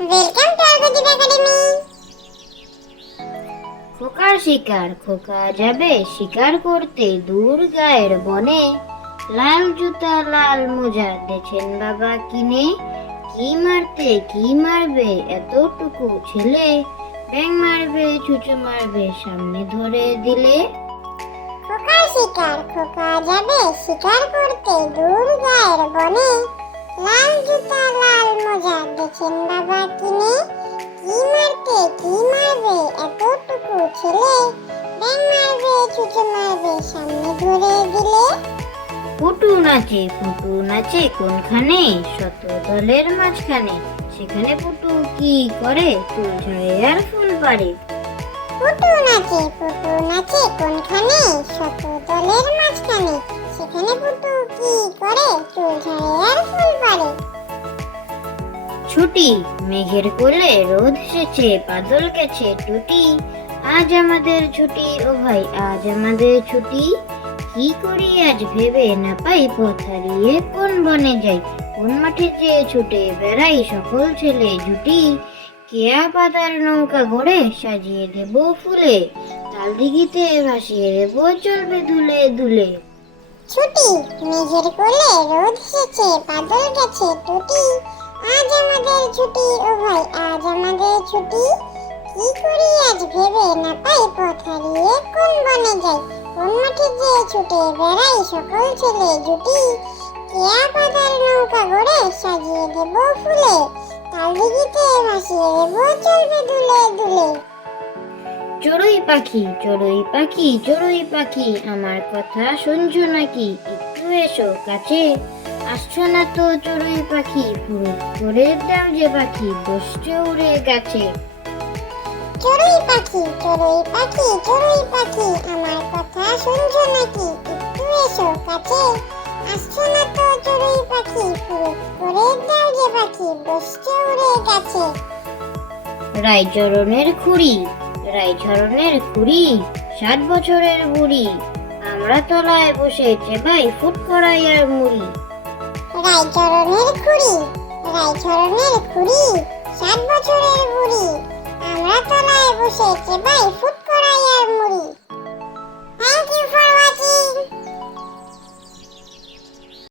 Welcome to আরগোদিক academy. খোকার শিকার, খোকা যাবে শিকার করতে দূর গায়ের বনে। লাল জুতা লাল মোজা দেখেন বাবা কিনে। কি মারতে কি মারবে এতটুকু ছেলে, ব্যাং মারবে ছুঁচো মারবে সামনে ধরে দিলে। খোকার শিকার, খোকা যাবে শিকার করতে দূর গায়ের বনে। লাল জুতা লাল মোজা দেখেন বাবা কিনে। কি মারতে কি মারবে এতটুকু ছেলে, ব্যাং মারবে ছুঁচো মারবে সামনে ধরে দিলে। পুটু নাচে কোনখানে, শত দলের মাঝখানে। সেখানে পুটু কি করে, চুল ঝাড়ে আর ফুল পাড়ে। পুটু নাচে কোনখানে, শত দলের মাঝখানে। সেখানে পুটু কি করে, চুল ঝাড়ে আর ফুল পাড়ে। ছুটি মেঘের কোলে রোদ এসেছে, বাদল গেছে টুটি। আজ আমাদের ছুটি ও ভাই, আজ আমাদের ছুটি। কি করি আজ ভেবে না পাই, পথ হারিয়ে কোন বনে যাই। কোন মাঠে যেয়ে ছুটে বেড়াই সকল ছেলে জুটি। কেয়া পাতার নৌকা গড়ে সাজিয়ে দেব ফুলে, তাল দিঘিতে ভাসিয়ে দেব চলবে দুলে দুলে। ছুটি মেঘের কোলে রোদ এসেছে, বাদল গেছে টুটি। আজ আমাদের ছুটি ও ভাই, আজ আমাদের ছুটি। কি করি আজ ভেবে না পাই, পথ হারিয়ে কোন বনে যাই। কোন মাঠে যেয়ে ছুটে বেড়াই সকল ছেলে জুটি। কেয়া পাতার নৌকা গড়ে সাজিয়ে দেব ফুলে, তাল দিঘিতে ভাসিয়ে দেব চলবে দুলে দুলে। চড়ুই পাখি, আমার কথা শুনছো নাকি? একটু এসো কাছে। আসছো না তো চড়ুই পাখি, ফুরুত করে দাও যে পাখি বসছে উড়ে গেছে। চড়ুই পাখি, আমার কথা শুনছো নাকি? একটু এসো কাছে। আসছো না তো চড়ুই পাখি, ফুরুত করে দাও যে পাখি বসছে উড়ে গেছে। রায়চরণের খুড়ি, 60 বছরের বুড়ি। আমরা তলায় বসে চেবাই ফুট করাই আর মুড়ি। রায়চরণের খুড়ি, 60 বছরের বুড়ি। আমরা তলায় বসে চেবাই ফুট করাই আর মুড়ি। Thank you for watching.